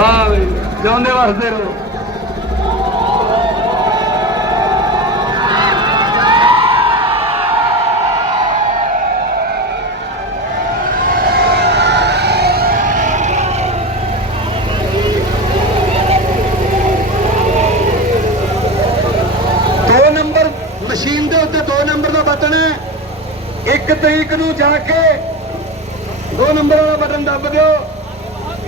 ਵਾਹ ਬਈ ਜਿਉਂਦੇ ਵਸਦੇ ਰਹੋ। ਦੋ ਨੰਬਰ ਮਸ਼ੀਨ ਦੇ ਉੱਤੇ ਦੋ ਨੰਬਰ ਦਾ ਬਟਨ ਹੈ। ਇੱਕ ਤਰੀਕ ਨੂੰ ਜਾ ਕੇ ਦੋ ਨੰਬਰ ਵਾਲਾ ਬਟਨ ਦੱਬ ਦਿਓ।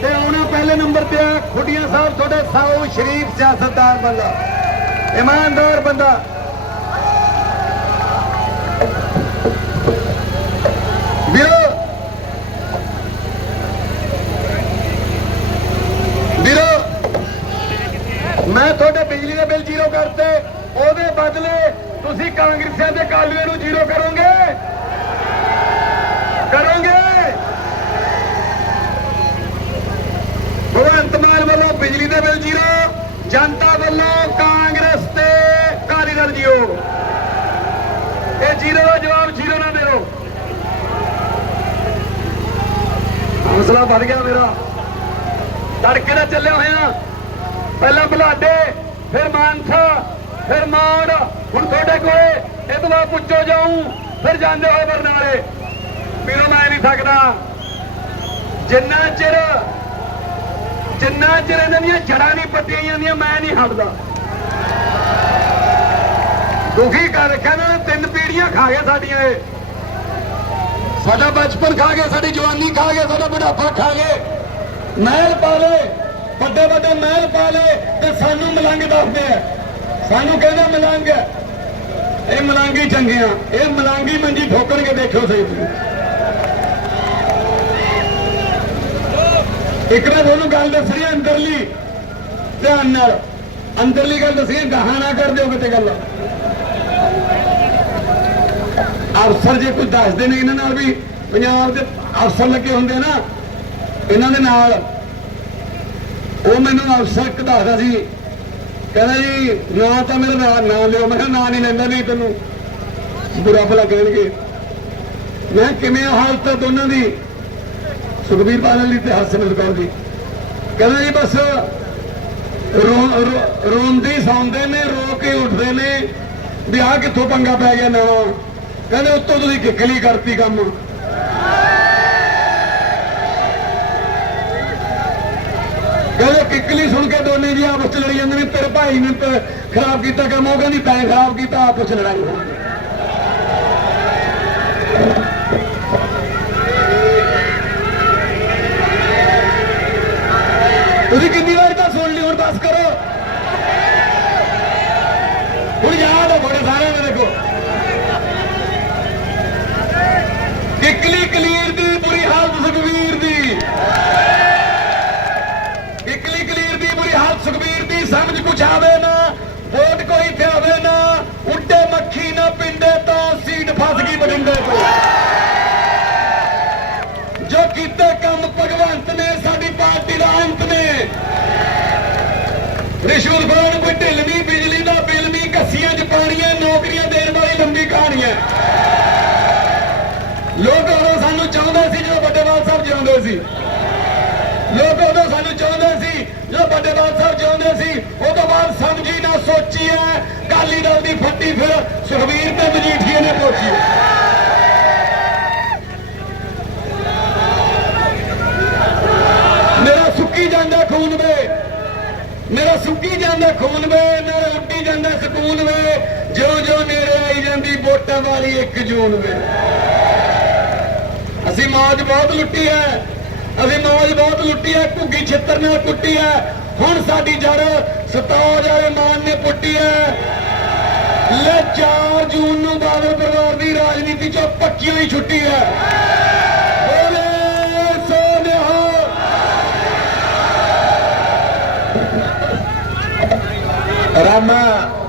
ਤੇ ਆਉਣਾ ਪਹਿਲੇ ਨੰਬਰ ਤੇ ਆ ਖੁੱਡੀਆਂ ਸਾਹਿਬ, ਤੁਹਾਡੇ ਸਾਊ ਸ਼ਰੀਫ ਸਿਆਸਤਦਾਰ ਬੰਦਾ। ਇਮਾਨਦਾਰ ਬੰਦਾ। ਵੀਰੋ। ਵੀਰੋ। ਮੈਂ ਤੁਹਾਡੇ ਬਿਜਲੀ ਦੇ ਬਿੱਲ ਜ਼ੀਰੋ ਕਰਤੇ, ਉਹਦੇ ਬਦਲੇ ਤੁਸੀਂ ਕਾਂਗਰਸੀਆਂ ਤੇ ਕਾਲੀਆਂ ਨੂੰ ਜ਼ੀਰੋ ਕਰੋਗੇ? ਭਗਵੰਤ ਮਾਨ ਵੱਲੋਂ ਬਿਜਲੀ ਦੇ ਬਿੱਲ ਜ਼ੀਰੋ, ਜਨਤਾ ਵੱਲੋਂ ਕਾਂਗਰਸ ਤੇ ਕਾਲੀ ਦਲ ਜੀਓ। ਇਹ ਜ਼ੀਰੋ ਦਾ ਜਵਾਬ ਜ਼ੀਰੋ ਨਾ ਦਿਓ ਹੌਸਲਾ ਵੱਧ ਗਿਆ ਮੇਰਾ। ਤੜਕੇ ਦਾ ਚੱਲਿਆ ਹੋਇਆ। ਪਹਿਲਾਂ ਬੁਲਾਡੇ, ਫਿਰ ਮਾਨਸਾ, ਫਿਰ ਮਾੜ ਹੁਣ ਤੁਹਾਡੇ ਕੋਲੇ ਇਹ ਤੋਂ ਬਾਅਦ ਪੁੱਛੋ ਜਾਊਂ, ਫਿਰ ਜਾਂਦੇ ਹੋਏ ਬਰਨਾਲੇ। ਵੀਰੋ, ਮੈਂ ਨਹੀਂ ਥੱਕਦਾ। ਜਿੰਨਾ ਚਿਰ ਜਿੰਨਾ ਚਿਰ ਇਹਨਾਂ ਦੀਆਂ ਜੜਾਂ ਨਹੀਂ ਪੱਟੀਆਂ ਜਾਂਦੀਆਂ, ਮੈਂ ਨਹੀਂ ਹਟਦਾ। ਦੁਖੀ ਕਰ ਰੱਖਿਆ ਨਾ ਤਿੰਨ ਪੀੜੀਆਂ ਖਾ ਗਏ ਸਾਡੀਆਂ ਇਹ। ਸਾਡਾ ਬਚਪਨ ਖਾ ਗਏ, ਸਾਡੀ ਜਵਾਨੀ ਖਾ ਗਏ, ਸਾਡਾ ਬੁਢਾਪਾ ਖਾ ਗਏ। ਮਹਿਲ ਪਾ ਲਏ, ਵੱਡੇ ਵੱਡੇ ਮਹਿਲ ਪਾ ਲਏ ਤੇ ਸਾਨੂੰ ਮਲੰਗ ਦੱਸਦੇ ਆ। ਸਾਨੂੰ ਕਹਿੰਦੇ ਮਲੰਗ ਇਹ ਮਲੰਗੀ ਚੰਗੇ ਆ ਇਹ ਮਲੰਗੀ ਮੰਜੀ ਠੋਕਣ ਕੇ ਦੇਖਿਓ ਸਹੀ ਇੱਕ ਮੈਂ ਤੁਹਾਨੂੰ ਗੱਲ ਦੱਸ ਅੰਦਰਲੀ ਧਿਆਨ ਨਾਲ। ਅੰਦਰਲੀ ਗੱਲ ਦੱਸੀ ਗਾਹਾਂ ਨਾ ਕਰ ਦਿਓ ਕਿਤੇ ਗੱਲ। ਅਫਸਰ ਜੇ ਕੋਈ ਦੱਸਦੇ ਨੇ ਇਹਨਾਂ ਨਾਲ ਵੀ ਪੰਜਾਬ ਦੇ ਅਫਸਰ ਲੱਗੇ ਹੁੰਦੇ ਨਾ ਇਹਨਾਂ ਦੇ ਨਾਲ। ਉਹ ਮੈਨੂੰ ਅਫਸਰ ਇੱਕ ਦੱਸਦਾ ਸੀ ਕਹਿੰਦਾ ਜੀ ਨਾ ਤਾਂ ਮੇਰਾ ਨਾਂ ਨਾ ਲਿਓ। ਮੈਂ ਕਿਹਾ ਨਾਂ ਨਹੀਂ ਲੈਂਦਾ ਨਹੀਂ ਤੈਨੂੰ। ਬੁਰਾ ਭਲਾ ਕਹਿਣਗੇ। ਮੈਂ ਕਿਹਾ, ਕਿਵੇਂ ਹਾਲਤ ਹੈ ਦੋਨਾਂ ਦੀ? ਸੁਖਬੀਰ ਬਾਦਲ ਦੀ ਤੇ ਹਰਸਿਮਰਤ ਕੌਰ ਦੀ ਕਹਿੰਦਾ ਜੀ ਬਸ ਰੋ- ਰੋ- ਸੌਂਦੇ ਨੇ, ਰੋ ਕੇ ਉੱਠਦੇ ਨੇ ਵੀ ਆਹ ਕਿੱਥੋਂ ਪੰਗਾ ਪੈ ਗਿਆ ਨਵਾਂ। ਕਹਿੰਦੇ ਉੱਤੋਂ ਤੁਸੀਂ ਕਿੱਕਲੀ ਕਰਤੀ ਕੰਮ। ਕਹਿੰਦੇ ਕਿੱਕਲੀ ਸੁਣ ਕੇ ਦੋਨੇ ਜੀ ਆਪਸ ਚ ਲੜੀ ਜਾਂਦੇ ਨੇ, ਤੇਰੇ ਭਾਈ ਨੇ ਖਰਾਬ ਕੀਤਾ ਕੰਮ, ਉਹ ਕਹਿੰਦੀ ਤੈਂ ਖਰਾਬ ਕੀਤਾ, ਆਪਸ ਚ ਲੜਾਈ ਹੋ ਤੁਸੀਂ ਕਿੰਨੀ ਵਾਰ ਤਾਂ ਸੁਣ ਲਈ? ਹੁਣ ਦੱਸ ਕਰੋ। ਹੁਣ ਯਾਦ ਆ ਬੜੇ ਸਾਰਿਆਂ ਨੂੰ ਦੇਖੋ। ਕਿਕਲੀ ਕਲੀਰ ਦੀ, ਬੁਰੀ ਹਾਲਤ ਸੁਖਵੀਰ ਦੀ। ਇਕਲੀ ਕਲੀਰ ਦੀ, ਬੁਰੀ ਹਾਲਤ ਸੁਖਵੀਰ ਦੀ, ਸਮਝ ਕੁਛ ਆਵੇ ਨਾ, ਵੋਟ ਕੋਈ ਤੇ ਆਵੇ ਨਾ, ਉੱਡੇ ਮੱਖੀ ਨਾ ਪਿੰਡੇ ਤਾਂ ਸੀਟ ਫਸ ਗਈ ਬਠਿੰਡੇ ਤੋਂ। ਜੋ ਕੀਤੇ ਕੰਮ ਭਗਵੰਤ ਨੇ ਪਾਰਟੀ ਦਾ ਅੰਤ ਨੇ ਰਿਸ਼ਵਤ ਖੋਰ ਕੋਈ ਢਿੱਲ ਨਹੀਂ, ਬਿਜਲੀ ਦਾ ਬਿੱਲ ਨਹੀਂ ਕੱਸੀਆਂ ਚ ਪਾਣੀਆਂ ਨੌਕਰੀਆਂ ਦੇਣ ਵਾਲੀ ਲੰਬੀ ਕਹਾਣੀ ਹੈ। ਲੋਕ ਉਦੋਂ ਸਾਨੂੰ ਚਾਹੁੰਦੇ ਸੀ ਜਦੋਂ ਵੱਡੇਵਾਲ ਸਾਹਿਬ ਜਿਉਂਦੇ ਸੀ। ਲੋਕ ਉਦੋਂ ਸਾਨੂੰ ਚਾਹੁੰਦੇ ਸੀ ਜਦੋਂ ਵੱਡੇਵਾਲ ਸਾਹਿਬ ਜਿਉਂਦੇ ਸੀ। ਉਹ ਤੋਂ ਬਾਅਦ ਸਮਝੀ ਨਾ ਸੋਚੀ ਹੈ ਕਾਲੀ ਦਲ ਦੀ ਫੱਟੀ ਫਿਰ ਸੁਖਵੀਰ ਤੇ ਮਜੀਠੀਏ ਨੇ ਪੋਚੀ ਹੈ। ਮੇਰਾ ਸੁੱਕੀ ਜਾਂਦਾ ਖੂਨ ਵੇ ਮੇਰਾ ਸੁੱਕੀ ਜਾਂਦਾ ਖੂਨ ਵੇ ਮੇਰਾ ਉੱਡੀ ਜਾਂਦਾ ਸਕੂਨ ਵੇ। ਜਿਉਂ ਜਿਉਂ ਨੇੜੇ ਆਈ ਜਾਂਦੀ ਵੋਟਾਂ ਵਾਲੀ 1 ਜੂਨ ਵੇ। ਅਸੀਂ ਮੌਜ ਬਹੁਤ ਲੁੱਟੀ ਹੈ। ਅਸੀਂ ਮੌਜ ਬਹੁਤ ਲੁੱਟੀ ਹੈ, ਘੁੱਗੀ ਛਿੱਤਰ ਨਾਲ ਕੁੱਟੀ ਹੈ। ਹੁਣ ਸਾਡੀ ਜੜ ਸਤਾਜ ਵਾਲੇ ਮਾਨ ਨੇ ਪੁੱਟੀ ਹੈ। ਲੈ 4 ਜੂਨ ਨੂੰ ਬਾਦਲ ਪਰਿਵਾਰ ਦੀ ਰਾਜਨੀਤੀ ਚੋਂ ਪੱਕੀਆਂ ਹੀ ਛੁੱਟੀ ਹੈ। Chama